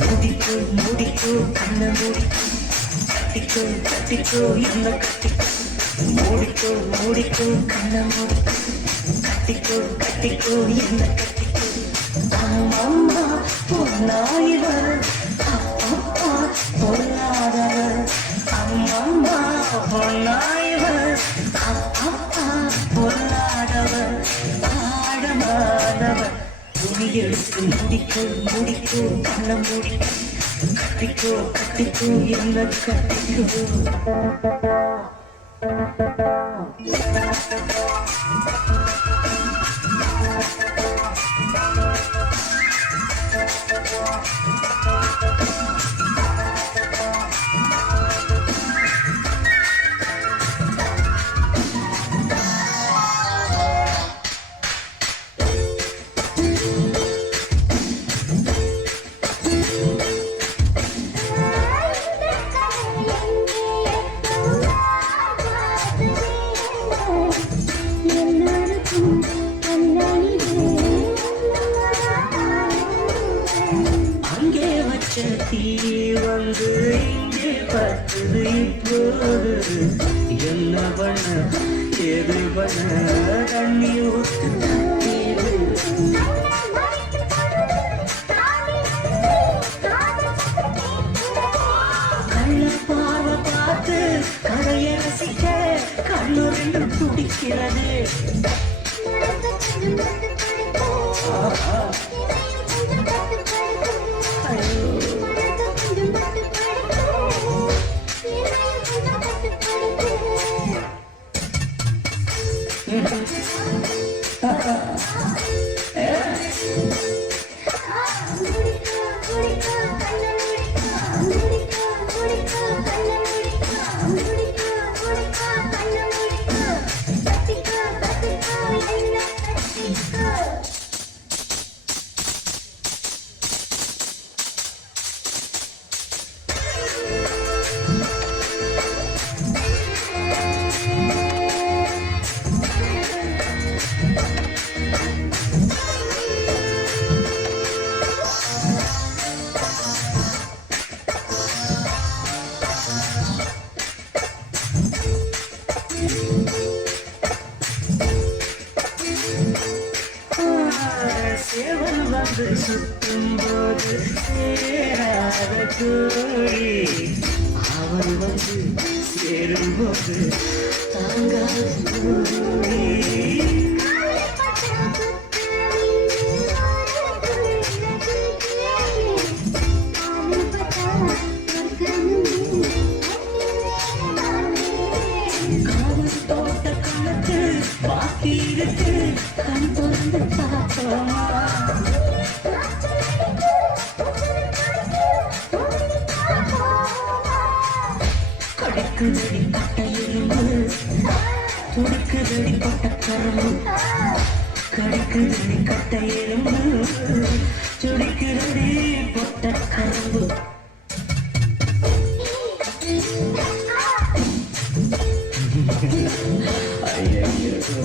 மூடிக்கோ மூடிக்கோ கண்ண மூடிக்கோ கட்டிக்கோ கட்டிக்கோ என்ன கட்டிக்கோ மூடிக்கோ மூடிக்கோ கண்ண மூடிக்கோ கட்டிக்கோ கட்டிக்கோ என்ன கட்டிக்கோ அம்மம்மா பொன்னாயிவர் அப்பப்பா பொல்லாதவர் அம்மம்மா பொன்னாயிவர் அப்பப்பா பொல்லாதவர் ஆழமானவர் துணி எடுத்து முடிக்கோ முடிக்கோ கண்ண மூடிக்கோ கட்டிக்கோ கட்டிக்கோ என்ன கட்டிக்கோ தீ வந்து இங்கே பத்துது இப்போது என்ன பண்ண எது பண்ண தண்ணி ஊத்து கள்ள பார்வை பார்த்து கதையை ரசிக்க கண்ணு ரெண்டு துடிக்கிறது சேவல் வந்து சுற்றும் போது சேராத கோழி அவள் வந்து சேரும்போது தாங்காத கோழி காவல் தோட்ட கணக்கு பாக்கி இருக்கு கண் திறந்து பார்ப்போமா கடிக்குதடி பட்ட எலும்பு துடிக்குதடி பட்ட கரும்பு கடிக்குதடி கட்ட எலும்பு துடிக்குதடி பட்ட கரும்பு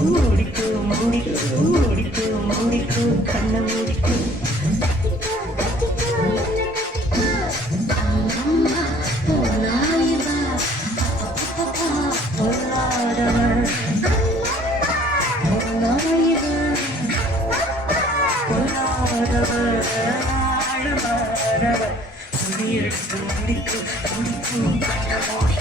மூடிக்கோ மூடிக்கோ மூடிக்கோ மூடிக்கோ கண்ண மூடிக்கோ முடிக்கோ முடிக்கோ முடிக்கோ